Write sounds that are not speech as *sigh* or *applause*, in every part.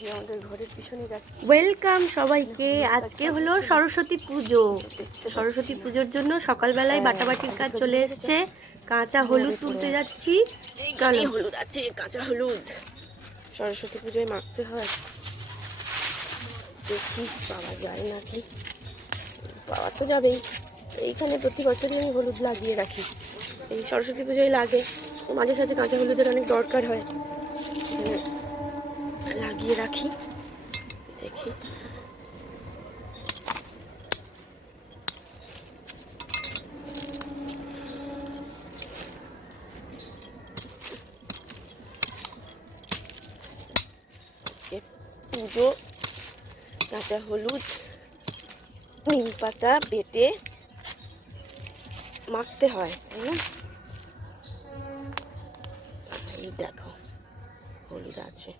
মাটি আমাদের ঘরের পিছনে যাচ্ছে। ওয়েলকাম সবাইকে। আজকে হলো সরস্বতী পুজো। সরস্বতী পুজোর জন্য সকালবেলায় বাটাবাটির কাজ চলে এসেছে। কাঁচা হলুদ তুলতে যাচ্ছি। চলো। হলুদ আছে কাঁচা হলুদ। সরস্বতী পুজোয় মাখতে হয়। দেখি পাওয়া যায় নাকি পাওয়া তো যাবেই। এইখানে প্রতি বছরই আমি হলুদ লাগিয়ে রাখি। এই সরস্বতী পুজোয় লাগে। মাঝে সাঝে কাঁচা হলুদের অনেক দরকার হয়। লাগিয়ে রাখি। দেখি। পুজো, কাঁচা হলুদ, নিম পাতা বেটে মাখতে হয়, তাই না? এই দেখো, হলুদ আছে।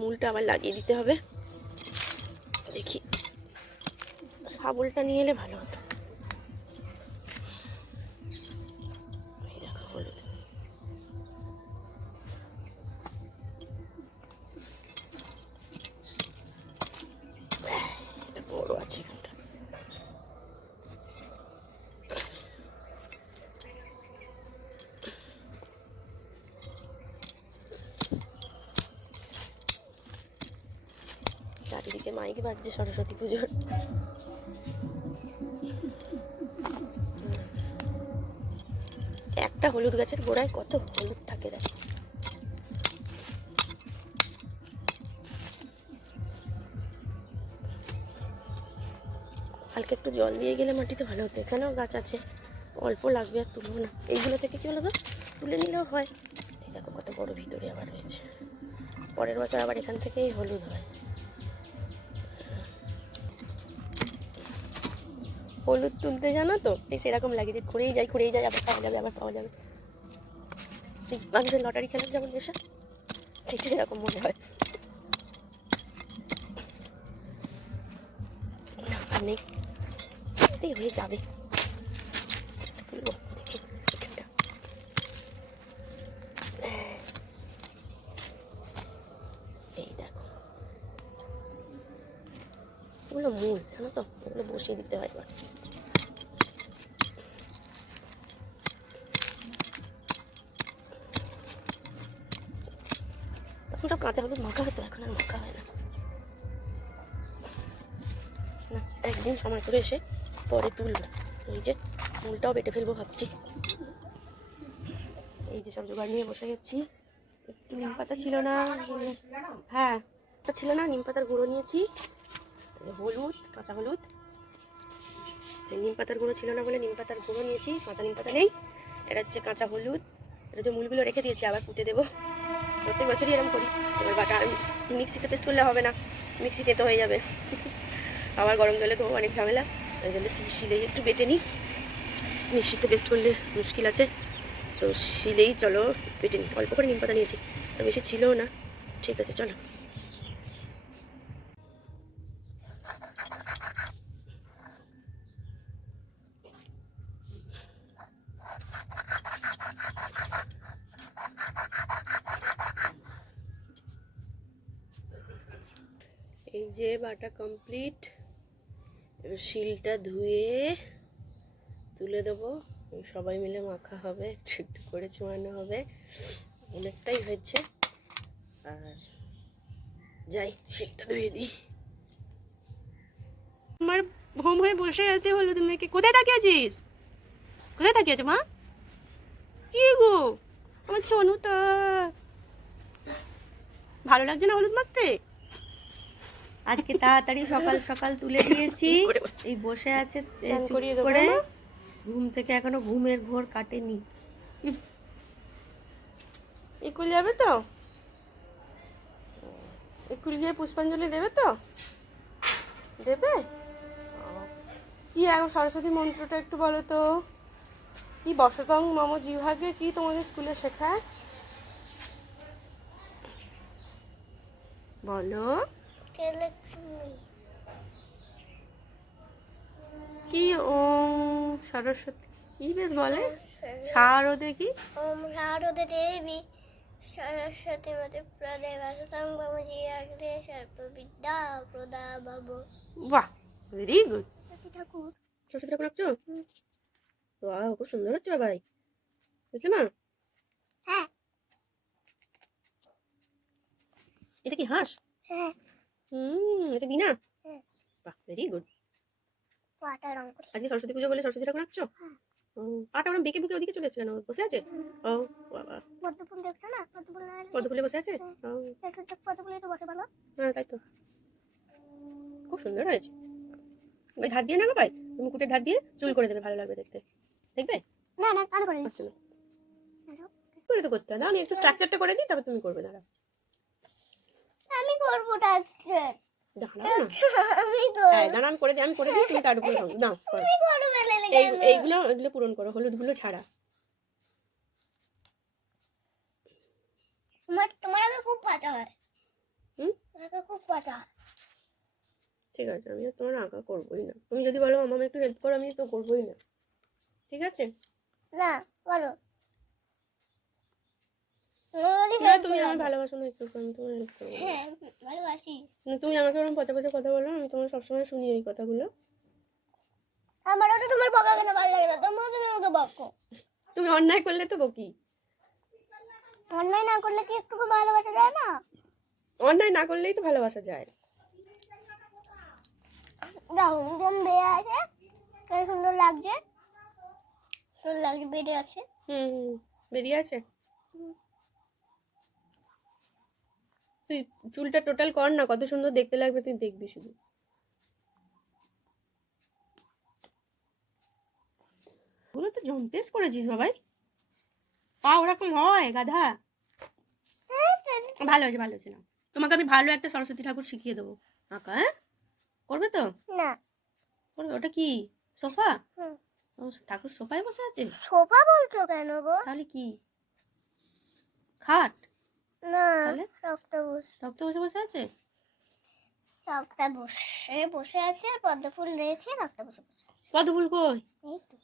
মূলটা আবার লাগিয়ে দিতে হবে। দেখি শাবলটা নিয়ে এলে ভালো হতো। বাজছে সরস্বতী পুজোর। একটা হলুদ গাছের গোড়ায় কত হলুদ থাকে দেখো। হালকা একটু জল দিয়ে গেলে মাটিতে ভালো হতো। এখানেও গাছ আছে, অল্প লাগবে আর তুলবো না। এইগুলো থেকে কী বলো তো তুলে নিলেও হয়। এই দেখো কত বড় ভিতরে আবার রয়েছে। পরের বছর আবার এখান থেকেই হলুদ হয়। হলুদ তুলতে জানো তো? এই সেরকম লাগে যে ঘুরেই যাই ঘুরেই যাই আবার পাওয়া যাবে, আবার পাওয়া যাবে। ঠিক মানুষের লটারি খেলার যেমন নেশা, ঠিক সেরকম মনে হয়। আর নেই এতেই হয়ে যাবে তুলবো দেখি এখানটা এই দেখো এগুলো মূল জানো তো এগুলো বসিয়ে দিতে হয় এবার। তখন কাঁচা হলুদ মাখা হতো, এখন আর মাখা হয় না। না, একদিন সময় করে এসে পরে তুলবো এই যে মূলটাও বেটে ফেলব ভাবছি। এই যে সব জোগাড় নিয়ে বসে গেছি। একটু নিম পাতা ছিল না। হ্যাঁ ছিল না, নিম পাতার গুঁড়ো নিয়েছি। হলুদ, কাঁচা হলুদ। নিম পাতার গুঁড়ো ছিল না বলে নিম পাতার গুঁড়ো নিয়েছি, কাঁচা নিম পাতা নেই। এটা হচ্ছে কাঁচা হলুদ, এটা যে মূলগুলো রেখে দিয়েছি, আবার কুটে দেবো। প্রত্যেক বছরই এরকম করি। এবার বাটা মিক্সিতে পেস্ট করলে হবে না মিক্সিতে তো হয়ে যাবে। আবার গরম জলে তো অনেক ঝামেলা। ওই জন্য শিলেই একটু বেটে নিই। মিক্সিতে পেস্ট করলে মুশকিল আছে। তো শিলেই চলো বেটে নিই। অল্প করে নিম পাতা নিয়েছি আর বেশি ছিলও না। ঠিক আছে, চলো। যে বাটা কমপ্লিট শিলটা ধুয়ে তুলে দেবো। সবাই মিলে মাখা হবে, একটু একটু করে চুয়ানো হবে। অনেকটাই হয়েছে। আর যাই, শিলটা ধুয়ে দিই। আমার হোম হয়ে বসে আছে হলুদ মেখে কোথায় তাকিয়ে আছিস? কোথায় তাকিয়ে আছে মা? কি গো? আমার চনুটা। ভালো লাগছে না হলুদ মাখতে? আজকে তাড়াতাড়ি সকাল সকাল তুলে দিয়েছি। এই বসে আছে করে। ঘুম থেকে এখনও ঘুমের ঘোর কাটেনি। ইকুল যাবে তো? ইকুল গিয়ে পুষ্পাঞ্জলি দেবে তো? দেবে? কি এখন সরস্বতী মন্ত্রটা একটু বলো তো? কি বসতং মম জিহাগে কি তোমাদের স্কুলে শেখায়? বলো। কি ও সরস্বতী কি বেশ বলে? শারদে কি? ওম শারদে দেবী সরস্বতী মতে প্রদে বাসতাম বামজি আগ্রে সর্ববিদ্যা প্রদা বাব। বাহ ভেরি গুড ঠাকুর। সরস্বতী ঠাকুর আঁকছো ওয়াও খুব সুন্দর হচ্ছে বাবাই। বুঝলি মা? হ্যাঁ। এটা কি হাঁস? হ্যাঁ। হুম এটা বিনা হ্যাঁ। বাহ ভেরি গুড পাটা রং করে আজকে সরস্বতী পুজো বলে সরস্বতী ঠাকুর আঁকছো? হ্যাঁ। পাটা ওরম বেঁকে বুকে ওদিকে চলে এসেছে কেন? বসে আছে? ও বাবা। পদ্ম ফুল দেখছ না? পদ্ম ফুল না পদ্ম ফুলে বসে আছে? হ্যাঁ। ও। একটু একটু পদ্ম ফুলে একটু বসে ভালো হ্যাঁ তাই তো। খুব সুন্দর হয়েছে। ওই ধার দিয়ে না বাবাই? তুমি মুকুটের ধার দিয়ে চুল করে দেবে ভালো লাগবে দেখতে। দেখবে? না না করিনি। আচ্ছা। করে তো করতে না, আমি একটু স্ট্রাকচারটা করে দিই তারপর তুমি করবে দাঁড়া আমি করব না। আমি হ্যাঁ আমি করে দিই আমি করে দিই তুমি তার উপরে করো। করো এইগুলো এগুলো পূরণ করো হলুদগুলো ছাড়া। তোমার তোমার আগে খুব পাচা হয়। হুম? আগে খুব পাচা হয়। ঠিক আছে আমি তোমার আঁকা করবোই না। তুমি যদি বলো মামা একটু হেল্প করো আমি তো করবোই না। ঠিক আছে? না করো। বলি না তুমি আমার ভালোবাসো না একটু আমি তোমার হেল্প করব। হ্যাঁ ভালোবাসি। না, তুমি আমাকে ওরকম পচা পচা কথা বলো আমি তোমার সবসময় শুনি ওই কথাগুলো। আমারও তো তোমার বকা কেন ভালো লাগে না? তোমরাও তুমি আমাকে বকো। তুমি অন্যায় করলে তো বকি। অন্যায় না করলে কি একটু ভালোবাসা যায় না? অন্যায় না করলেই তো ভালোবাসা যায়। দাও একদম দেয়া আছে। কি সুন্দর লাগছে। সুন্দর লাগছে বেডে আছে। হুম হুম, বেরিয়ে আছে? তুই চুলটা টোটাল কর না কত সুন্দর দেখতে লাগবে তুই দেখবি শুধু। ওগুলো তো জম্পেস করেছিস বাবাই। পা ওরকম হয় গাধা। ভালো হয়েছে ভালো হয়েছে না তোমাকে আমি ভালো একটা সরস্বতী ঠাকুর শিখিয়ে দেবো। আঁকা হ্যাঁ? করবে তো? না। করবে? ওটা কি? সোফা? ও ঠাকুর সোফায় বসে আছে? সোফা বলছো কেন গো? তাহলে কি? খাট? না বস তক্ত বসে বসে আছে? বসে বসে আছে আর পদ্ম ফুল রেখে বসে বসে আছে। পদ্ম ফুল কই? এই তো।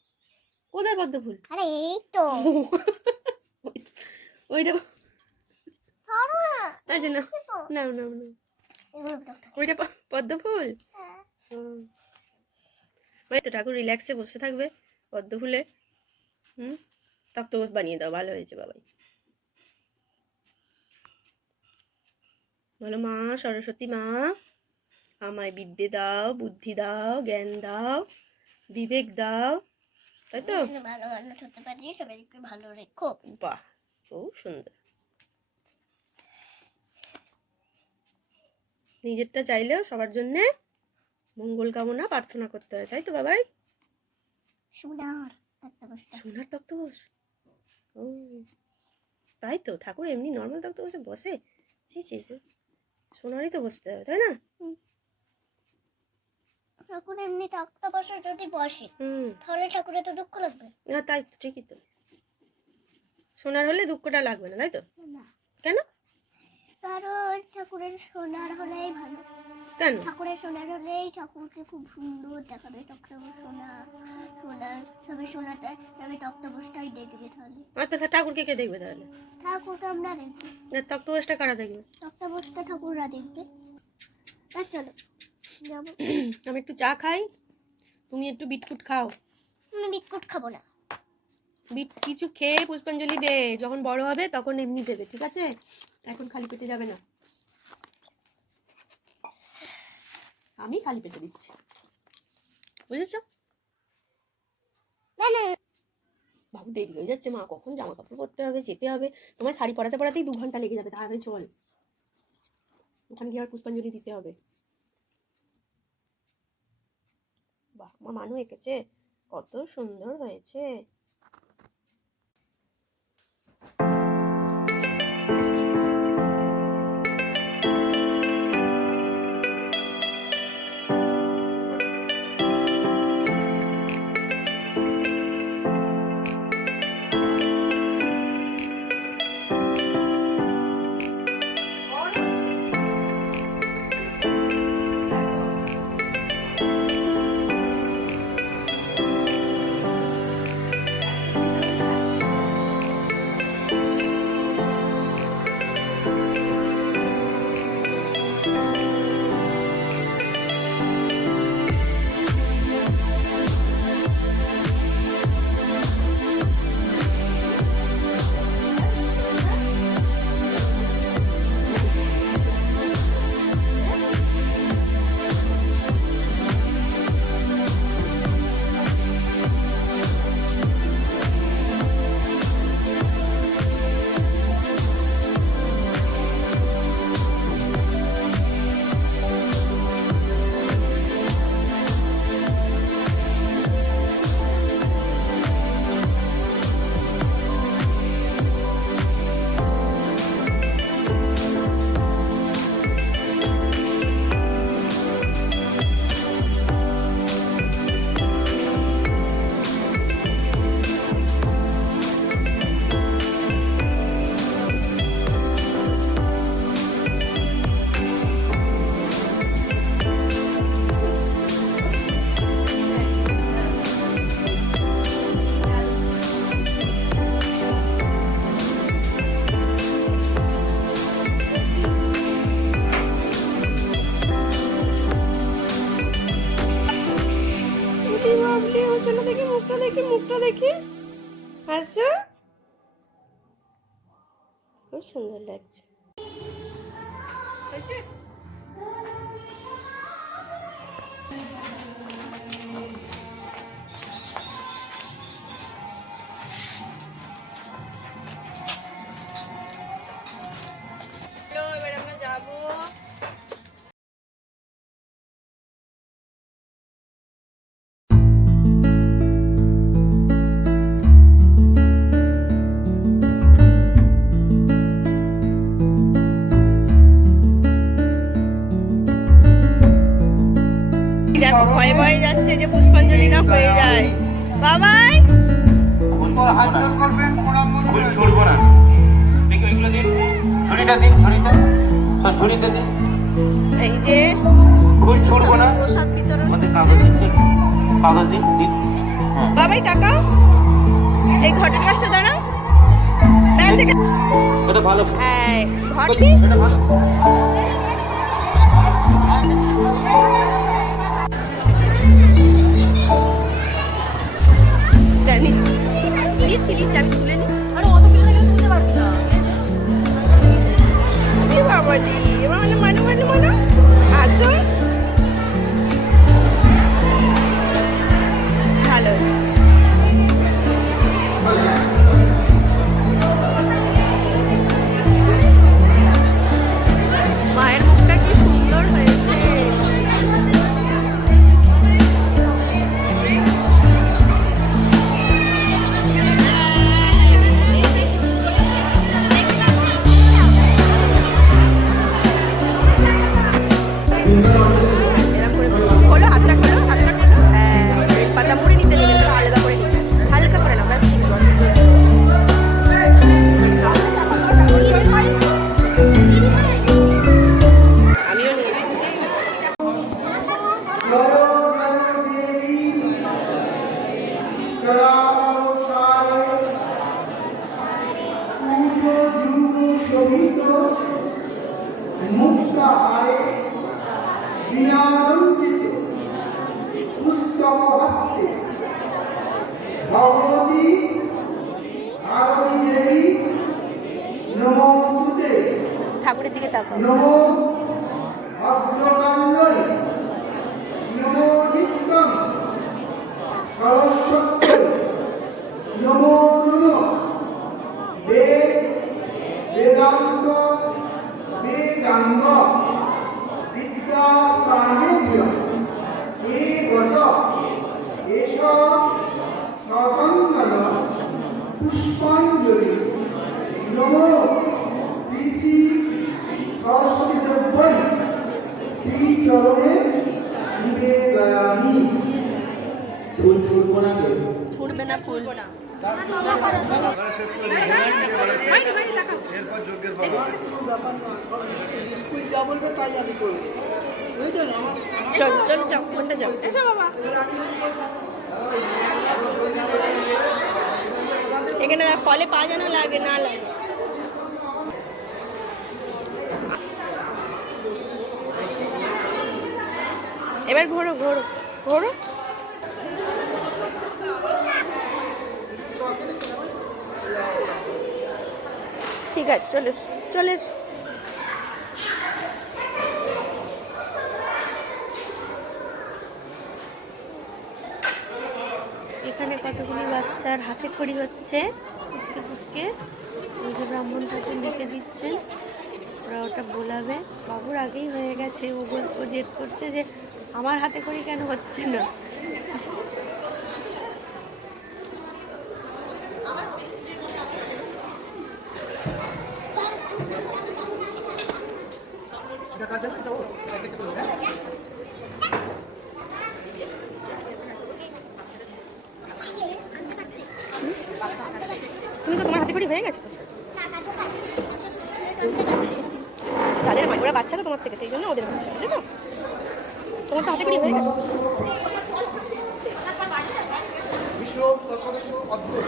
কোথায় পদ্ম ফুল আরে এই তো। *laughs* ওইটা ধরো না আচ্ছা না না না না ওইটা প- পদ্ম ফুল হ্যাঁ। মানে তো ঠাকুর রিল্যাক্সে বসে থাকবে পদ্ম ফুলে হুম? তক্ত বানিয়ে দাও ভালো হয়েছে বাবাই। বলো মা সরস্বতী মা আমায় বিদ্যে দাও বুদ্ধি দাও জ্ঞান দাও বিবেক দাও। তাই তো? ভালো মানুষ হতে পারি সবাইকে ভালো রেখো। বাহ খুব সুন্দর। নিজেরটা চাইলেও সবার জন্যে মঙ্গল কামনা প্রার্থনা করতে হয় তাই তো বাবাই? সোনার সোনার তক্তপোষ? ও তাই তো ঠাকুর এমনি নর্মাল তক্তপোষে বসে? ছি ছি। সোনারই তো বসতে হবে তাই না? ঠাকুর এমনি টাকা বসে যদি বসে তাহলে ঠাকুরের তো দুঃখ লাগবে। না তাই তো ঠিকই তো। সোনার হলে দুঃখটা লাগবে না তাই তো? কেন? কারণ ঠাকুরের সোনার হলেই ভালো। কেন? ঠাকুরের সোনার হলেই ঠাকুরকে খুব সুন্দর দেখাবে তক্তবস সোনা সোনা সবাই সোনাটা তবে তক্তবসটাই দেখবে তাহলে। আচ্ছা ঠাকুরকে কে দেখবে তাহলে? ঠাকুরকে আমরা দেখব। না তক্তপোষটা কারা দেখবে? তক্তবসটা ঠাকুররা দেখবে। আর চলো যাব। *clears throat* আমি একটু চা খাই তুমি একটু বিটকুট খাও। আমি বিস্কুট খাব না। বিট কিছু খেয়ে পুষ্পাঞ্জলি দে যখন বড় হবে তখন এমনি দেবে ঠিক আছে? এখন খালি পেটে যাবে না। আমি খালি পেটে দিচ্ছি। বুঝেছ? না না। বাবু দেরি হয়ে যাচ্ছে মা। কখন জামা কাপড় পরতে হবে যেতে হবে? তোমার শাড়ি পরাতে পরাতেই দু ঘণ্টা লেগে যাবে। তাড়াতাড়ি চল। ওখানে গিয়ে আবার পুষ্পাঞ্জলি দিতে হবে। বাহ মা মানু এঁকেছে। কত সুন্দর হয়েছে। সুন্দর লাগছে। হয়েছে? ভয়ে ভয়ে যাচ্ছে যে পুষ্পাঞ্জলি না হয়ে যায়। বাবাই! ছুড়বো না। দেখি দিন ছুরিটা তো ছুরিটা দিন এই যে ভুল ছুড়বো না। প্রসাদ বিতরণ আমাদের কাগজ দিন দিন। কাগজ দিন দিন হ্যাঁ। বাবাই তাকাও। এই ঘটের কাজটা দাঁড়াও। এটা ভালো। হ্যাঁ ঘরটি এটা ভালো। নিচ্ছি নিচ্ছি নমো নিত্যম সরস্বতী নমো বেদ বেদান্ত বেদাঙ্গ বিদ্যাস্থানেভ্য এ বচ এষ সচন্দন পুষ্পাঞ্জলি নমো শ্রী শ্রী সরস্বতী দ্রব্যই শ্রীচরণে নিবেদয়ামি ফুল ছুটবো না কেউ ছুটবে না ফুল। না স্কুল যা বলবে তাই আমি করব। বুঝলেন? আমার চলো চলো যাও কোনটা যাও। বাবা। এখানে আর ফলে পা যেন লাগে না লাগে এবার ঘোরো ঘোরো ঘোরো। ঠিক আছে, চলে চলে এখানে কতগুলি বাচ্চার হাতে খড়ি হচ্ছে? কুচকে কুচকে ওই যে ব্রাহ্মণ লিখে দিচ্ছে ওরা ওটা বোলাবে। বাবুর আগেই হয়ে গেছে। ও ও জেদ করছে যে আমার হাতে খড়ি কেন হচ্ছে না? তুমি তো তোমার হাতে করে হয়ে গেছে তো? যাদের মা ওরা বাচ্চা না তোমার থেকে, সেই জন্য ওদের হচ্ছে বুঝেছ? তোমার তো হাতে করে হয়ে গেছে। বিশ্ব সদস্য অদ্ভুত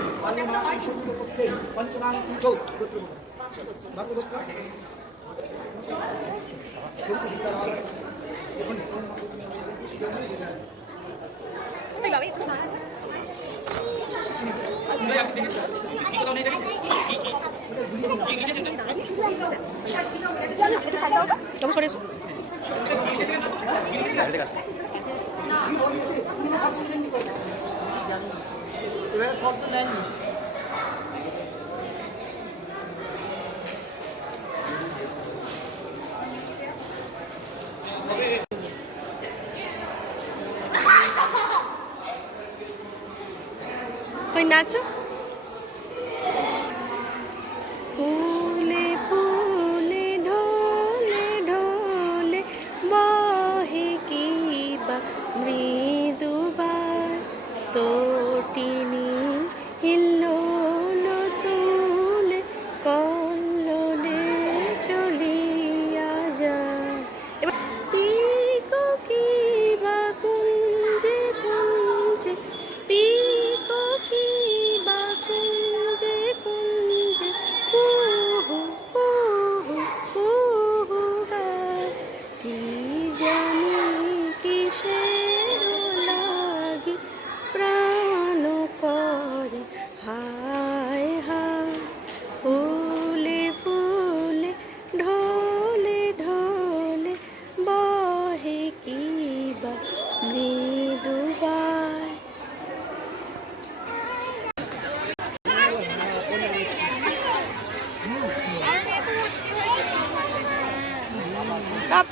সরে। এবারে নেননি নাচো?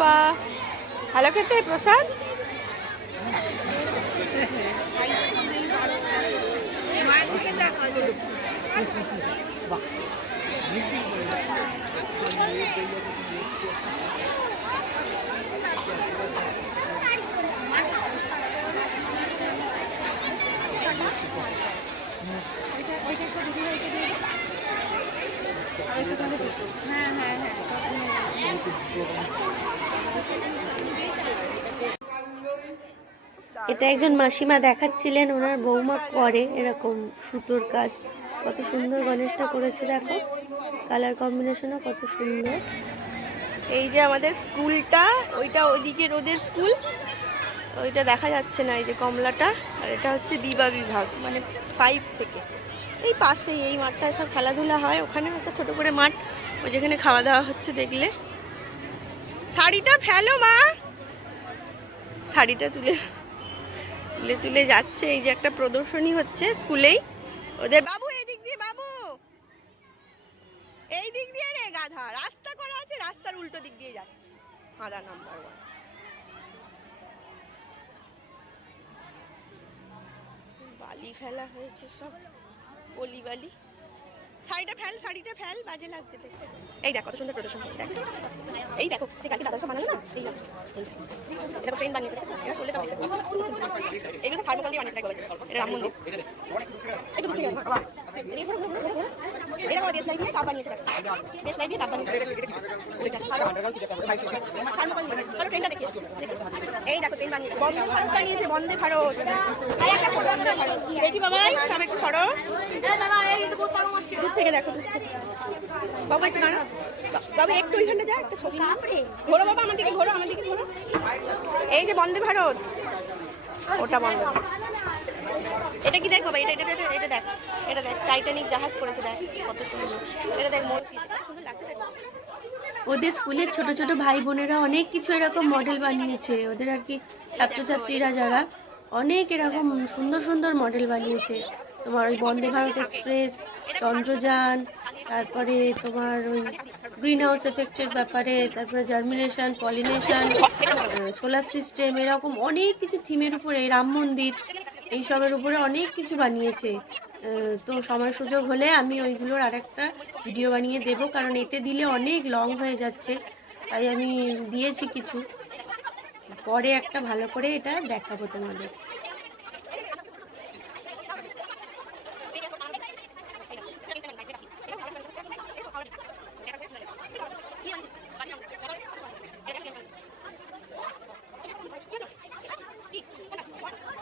কাপা ভালো খেতে প্রসাদ এটা একজন মাসিমা দেখাচ্ছিলেন, ওনার বৌমা করে এরকম সুতোর কাজ। কত সুন্দর গণেশটা করেছে, দেখো। কালার কম্বিনেশনও কত সুন্দর। এই যে আমাদের স্কুলটা, ওইটা ওইদিকে রোদের স্কুল। ওইটা দেখা যাচ্ছে না, এই যে কমলাটা। আর এটা হচ্ছে দিবা বিভাগ মানে ফাইভ থেকে। এই পাশেই, এই মাঠটায় সব খেলাধুলা হয়। ওখানে একটা ছোট করে মাঠ, ওই যেখানে খাওয়া দাওয়া হচ্ছে দেখলে। শাড়িটা ফেলো মা! শাড়িটা তুলে তুলে তুলে যাচ্ছে। এই যে একটা প্রদর্শনী হচ্ছে স্কুলেই। ওদের বাবু, এই দিক দিয়ে বাবু। এই দিক দিয়ে রে গাধা। রাস্তা করা আছে, রাস্তার উল্টো দিক দিয়ে যাচ্ছে। হাদা নাম্বার ওয়ান বালি ফেলা হয়েছে সব, পলি বালি। শাড়িটা ফেল শাড়িটা ফেল বাজে লাগছে দেখতে। এই দেখো কত সুন্দর প্রদর্শন হচ্ছে দেখো। এই দেখো এই কালকে দাদা সব বানালো না? এই দেখো এই দেখো। এটা ট্রেন বানিয়েছে দেখো এটা শোলে বানিয়েছে এগুলো থার্মোকল দিয়ে বানিয়েছে দেখো এটা রাম মন্দির একটু দূর থেকে যাবে। এদিকে ঘোরো, ঘোরো, ঘোরো, ঘোরো। এই দেখো দেশলাই দিয়ে বানিয়েছে দেখো। দেশলাই দিয়ে বানিয়েছে। ওইটা। থার্মোকল দিয়ে। চলো ট্রেনটা দেখি। এই দেখো ট্রেন বানিয়েছে। বন্দে ভারত বানিয়েছে বন্দে ভারত। এই দেখো দেখি বাবাই সব একটু সরো। দূর থেকে দেখো দূর থেকে বাবা একটু দাঁড়া বাবা একটু ওইখানটা যা একটা ছবি ঘোরো বাবা আমার দিকে ঘোরো আমার দিকে ঘোরো। এই যে বন্দে ভারত ওটা বন্ধ। এটা কি দেখ বাবা এটা এটা এটা- এটা দেখ। এটা দেখ টাইটানিক জাহাজ করেছে দেখ। কত সুন্দর। এটা দেখ মরসি কত সুন্দর লাগছে দেখ। ওদের স্কুলের ছোট ছোট ভাই বোনেরা অনেক কিছু এরকম মডেল বানিয়েছে। ওদের আর কি ছাত্রছাত্রীরা যারা অনেক এরকম সুন্দর সুন্দর মডেল বানিয়েছে। তোমার ওই বন্দে ভারত এক্সপ্রেস, চন্দ্রযান, তারপরে তোমার ওই গ্রিন হাউস এফেক্টের ব্যাপারে, তারপরে জার্মিনেশন পলিনেশন সোলার সিস্টেম এরকম অনেক কিছু থিমের উপরে রাম মন্দির এইসবের উপরে অনেক কিছু বানিয়েছে। তো সময় সুযোগ হলে আমি ওইগুলোর আরেকটা ভিডিও বানিয়ে দেব, কারণ এতে দিলে অনেক লং হয়ে যাচ্ছে, তাই আমি দিয়েছি কিছু। পরে একটা ভালো করে এটা দেখাবো তোমাদের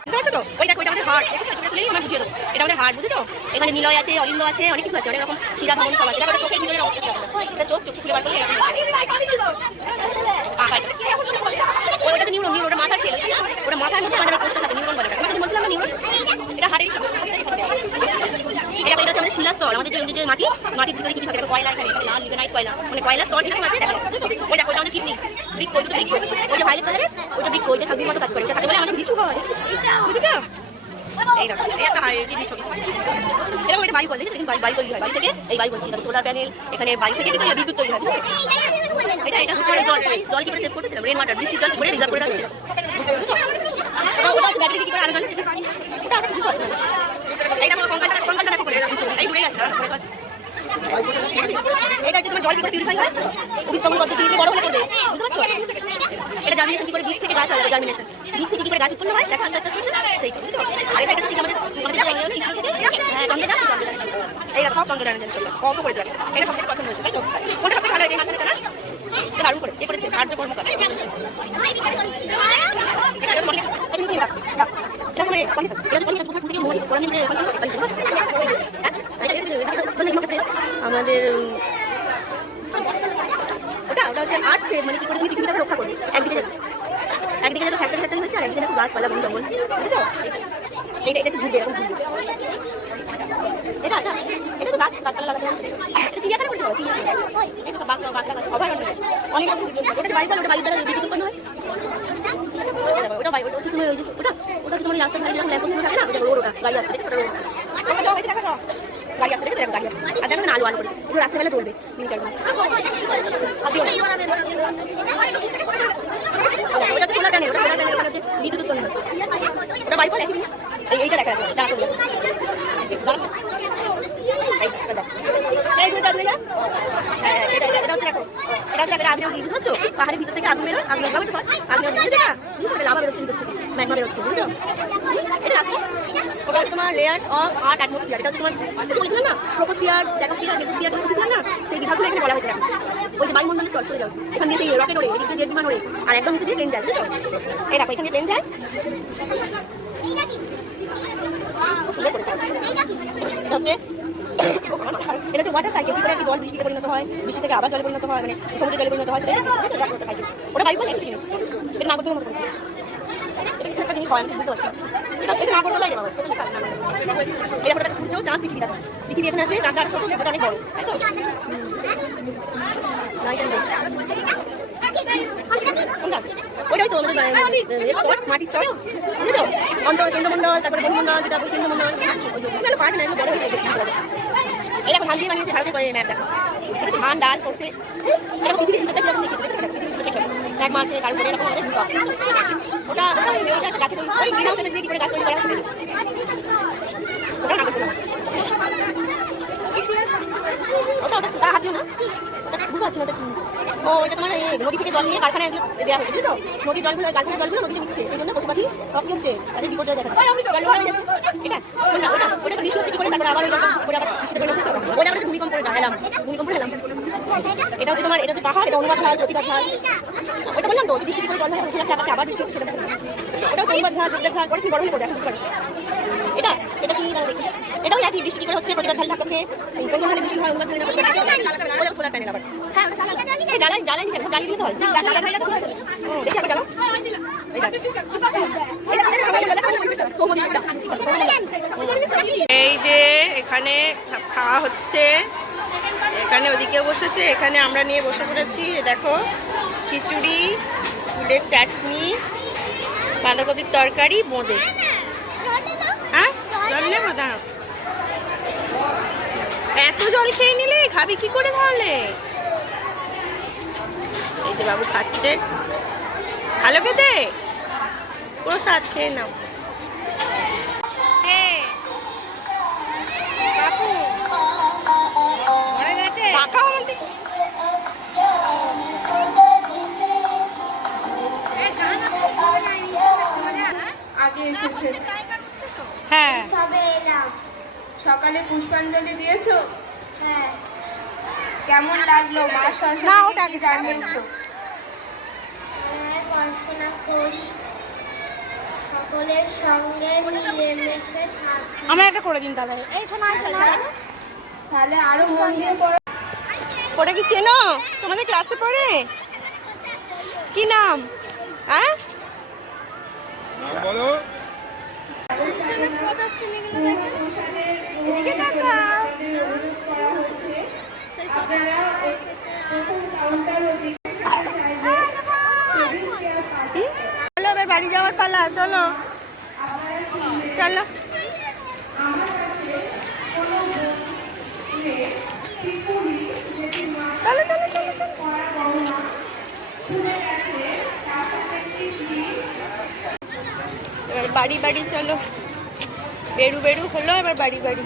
বুঝতে পারছ তো ওই দেখো এটা আমাদের হাট দেখেছ ছবিটা তুলেই আমার বুঝিয়ে দেবো এটা আমাদের হাট বুঝেছ এখানে নিলয় আছে অলিন্দ আছে, অনেক কিছু আছে, অনেক রকম শিরা ধমন সব আছে। তারপরে চোখের ভিতরে অবস্থা চোখ চোখ খুলে বার করলে নিউরন নিউরন ওটা মাথার ছিল ওটা মাথার মধ্যে আমাদের কোষটা থাকে নিউরন বলে ওটা বলছিলাম নিউরন। এটা এটা আমাদের শিলাস্তর আমাদের যে মাটি, মাটির ভিতরে থাকে কয়লা এখানে লাল, লিগনাইট কয়লা। মানে কয়লা স্তর আছে ওই দেখো আমাদের কিডনি। ওই যে ভাইলেট কালারের ওইটা ছাগির মতো কাজ করে। ওটা বলে আমাদের হয়। বুঝেছ? এই দেখো একটা কিডনি ছবি এরকম এটা বায়ু বলে, দেখেছ? বায়ু বায়ু তৈরি হয় বায়ু থেকে এই বায়ু বলছি। সোলার প্যানেল এখানে বায়ু থেকে কিন্তু বিদ্যুৎ তৈরি হয়? এটা এটা হচ্ছে জল, এই ঘুরে গেছে। এটা তোমার জল কি করে পিউরিফাই হয় বিশ্রমণ পদ্ধতি দিয়ে বড় হলে করবে বুঝতে পারছ এটা জার্মিনেশন কি করে বীজ থেকে গাছ হয় জার্মিনেশন বীজ থেকে কি করে গাছ উৎপন্ন হয় দেখা আস্তে আস্তে আস্তে সেইটা বুঝছ আর এটা হচ্ছে আমাদের আমাদের ইসরো থেকে হ্যাঁ চন্দ্রে যাচ্ছে এই সব চন্দ্রে যাচ্ছে চন্দ্র কত করে যাবে এটা সবথেকে পছন্দ হয়েছে তাই তো কোনটা সবথেকে ভালো লাগে এই মাথাটা না এটা দারুণ করেছে এ করেছে কার্য কর্মকার এটা হচ্ছে পলিশ এটা কিন্তু এটা এটা মানে পলিশ কোথা থেকে মোবাইল করে নিয়ে পলিশ আমাদের ওটা ওটা হচ্ছে মানে কি করে তুমি পৃথিবীটাকে রক্ষা করবে একদিকে একদিকে যাবে ফ্যাক্টরি ফ্যাক্টরি একদিকে দেখো গাছপালা, বন জঙ্গল। এটা একটু ঘুরবে এরকম এটা এটা এটা তো গাছ, গাছপালা লাগাতে এটা চিড়িয়াখানা করেছে চিড়িয়াখানা। এটা অভয়ারণ্য অনেক ওটা ওটা উৎপন্ন হয়। ওটা বাড়ি ওটা তোমার ওই যে ওটা ওটা তোমার রাস্তার ধারে যেরকম ল্যাম্পোস্ট থাকে না, ওটা ওটা, গাড়ি আসছে ওটা। ওটা। গাড়ি আসছে দেখো দেখো গাড়ি আসছে? আর দেখো না আলো আলো করেছে এগুলো রাত্রেবেলা চলবে তিন চার ঘণ্টা। ওটা তো সোলার প্যানেল ওটা সোলার প্যানেল হচ্ছে বিদ্যুৎ উৎপন্ন হয় ওটা বাই কল জিনিস এইটা দেখা যাচ্ছে, দাঁড়া চলে দেখো। হ্যাঁ দেখো বুঝছ? পাহাড়ের ভিতর থেকে আগুন বেরোয়, আগুন আগুন বেরোচ্ছে ম্যাগমা বেরোচ্ছে, বুঝছ? এটা রাস্তা ওটা তোমার লেয়ার্স অফ আর্ট অ্যাটমসফিয়ার এটা হচ্ছে তোমার যেটা বলছিলাম না ট্রোপোস্ফিয়ার স্ট্যাটোস্ফিয়ার মেসোস্ফিয়ার কিছু বলছিলাম না? সেই বিভাগগুলো এখানে বলা হয়েছে ওই যে বায়ুমণ্ডলের স্তর সরে যাও এখান দিয়ে সেই রকেট ওড়ে, এদিক জেট বিমান ওড়ে, আর একদম হচ্ছে দিয়ে প্লেন যায় বুঝছ? এই দেখো, এখান প্লেন যায় এটা হচ্ছে *coughs* এটা হচ্ছে ওয়াটার সাইকেল করে জল বৃষ্টিতে পরিণত হয় বৃষ্টি থেকে আবার জলে পরিণত হয় মানে সমুদ্রে জলে পরিণত হয়, সেটা ওটা বায়ু একটা জিনিস। এটা নাগরদোলের মতো এটা কিছু একটা জিনিস হয় আমি বুঝতে পারছি না। এটা এটা নাগরদোলাই রে বাবা এটা আছে এটা সূর্য চাঁদ পৃথিবী দেখো পৃথিবী এখানে আছে চাঁদটা ছোট সেটা অনেক বড় তাই তো? ওইটাই তো আমাদের মাটির স্তর বুঝেছ অন্তর কেন্দ্রমণ্ডল তারপরে বহুমণ্ডল যেটা কেন্দ্রমণ্ডল ওই যে এগুলো পার্ট না এগুলো বড় হয়ে গেছে ধান ডাল সর্ষে। এক মাছ এর উপরে এরকম। ওটা ওটা একটা গাছের ওই গ্রিন হাউসের দিয়ে কি করে গাছ তৈরি করা হয় সেটা। ওটা নাগরদোলা। ওটা ওটা গা হাত দিও না ওটা বুঝতে পারছি না ওটা। ও এটা তোমার নদী থেকে জল নিয়ে কারখানায় হয়ে ভূমিকম্প এটা হচ্ছে তোমার এটা হচ্ছে পাহাড় এটা অনুবাদ ঢাল প্রতিবাদ ঢাল ওটা বললাম তো কি করে জল উঠে যাচ্ছে আকাশে আবার হচ্ছে সেটা। ওটা হচ্ছে অনুবাদ ঢাল প্রতিবাদ ঢাল পরে কি গরম করে দেখা এটা এটা কি? দাঁড়া দেখি। এটাও একই বৃষ্টি কি করে হচ্ছে প্রতিবাদ ঢাল ঢাকা থেকে সেই কোন ঢালে বৃষ্টি হয় অনুবাদ ওটা সোলার প্যানেল আবার। হ্যাঁ ওটা জ্বালাই জ্বালাই কেন জ্বালিয়ে দিতে হয়। দেখি আবার জ্বালাও। এই যে এখানে খাওয়া হচ্ছে এখানে ওদিকে বসেছে, এখানে আমরা নিয়ে বসে পড়েছি। দেখো, খিচুড়ি, ফুলের চাটনি, বাঁধাকপির তরকারি বোঁদে হ্যাঁ? এত জল খেয়ে নিলে? খাবি কি করে তাহলে? বাবু খাচ্ছে। ভালো খেতে? পুরো খেয়ে নাও। এসেছে। হ্যাঁ। সবে এলাম। সকালে পুষ্পাঞ্জলি দিয়েছ? হ্যাঁ। কেমন লাগল? মা না, সরস্বতী ওটা কি জানিয়েছো? হ্যাঁ পড়াশোনা করি। সকলের সঙ্গে মিলেমিশে থাকি। আমরা একটা করে দিন তাহলে। এই শোনা শোনা তাহলে আরও মন দিয়ে পড়ো। ওটা কি চেনো? তোমাদের ক্লাসে পড়ে? কি নাম? হ্যাঁ? পাবেন চলো এবার বাড়ি যাওয়ার পালা চলো। চলো। চলো চলো চলো চলো। এবার বাড়ি বাড়ি চলো। বেরু বেরু, হলো এবার বাড়ি বাড়ি।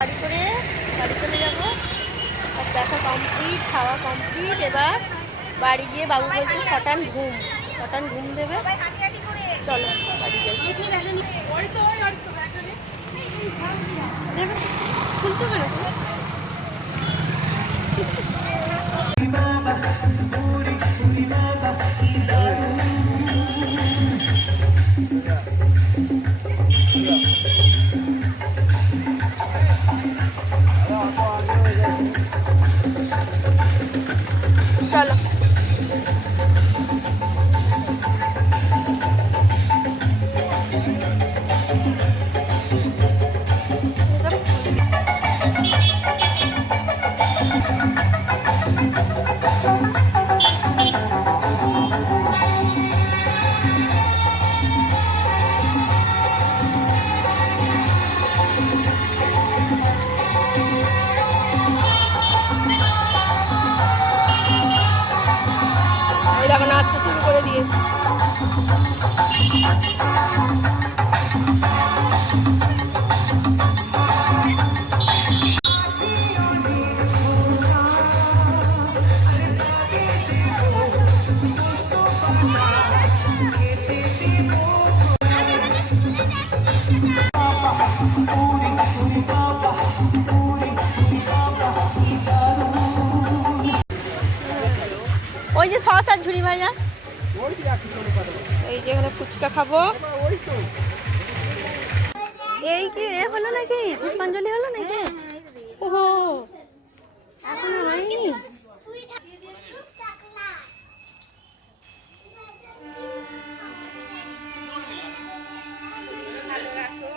বাড়ি করে, বাড়ি চলে যাব। আর দেখা কমপ্লিট খাওয়া কমপ্লিট এবার বাড়ি গিয়ে বাবু বলছে, শটান ঘুম। শটান ঘুম দেবে। চলো, বাড়ি যাই। খুলতে হবে এই আসতে শুরু করে দিয়েছি। আর এই যে এখানে ফুচকা খাব। এই কি, এ হলো নাকি? পুষ্পাঞ্জলি হলো নাকি? ওহো, এখনও হয়নি? ভালো রাখো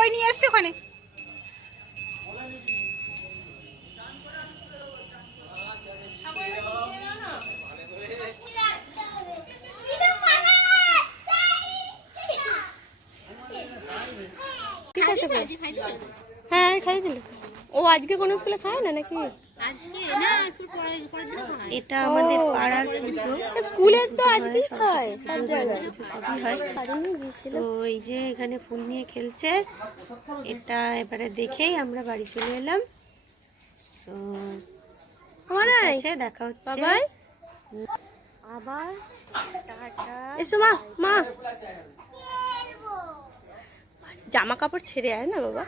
বই নিয়ে এসছে ওখানে। ঠিক আছে হ্যাঁ খাই দিল ও আজকে কোনো স্কুলে খায় না নাকি? এটা আমাদের পাড়ার পুজো। স্কুলে তো আজকেই খায় সব জায়গায় সবই হয়? তো এই যে এখানে ফুল নিয়ে খেলছে এটা এবারে দেখেই আমরা বাড়ি চলে এলাম। নাই? দেখা হচ্ছে। আবার এসো মা মা। জামা কাপড় ছেড়ে আয় না বাবা।